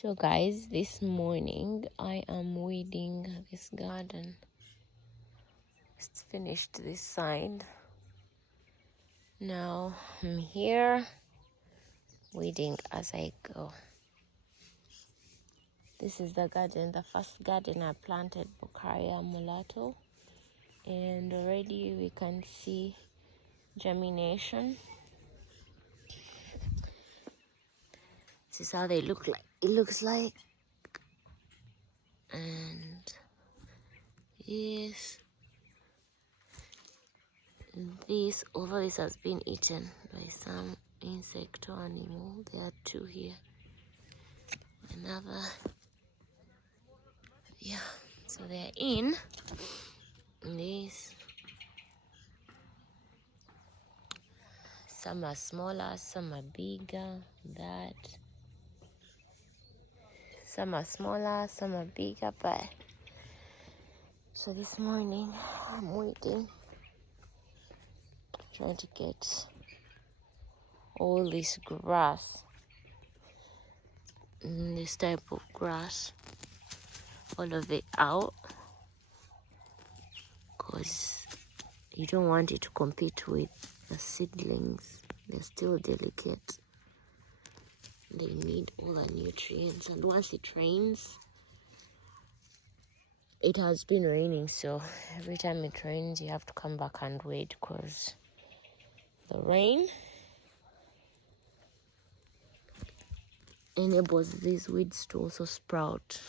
So guys, this morning I am weeding this garden. It's finished this side. Now I'm here weeding as I go. This is the garden, the first garden I planted Bucaria mulatto, and already we can see germination. This is how they look like. It looks like, and yes, this over this has been eaten by some insect or animal. There are two here. Another, yeah. So they're in this. Some are smaller, some are bigger. That. Some are smaller, some are bigger, but so this morning I'm waiting, trying to get all this grass, this type of grass, all of it out, because you don't want it to compete with the seedlings. They're still delicate. They need all the nutrients, and once it rains, it has been raining, so every time it rains you have to come back and wait, because the rain enables these weeds to also sprout.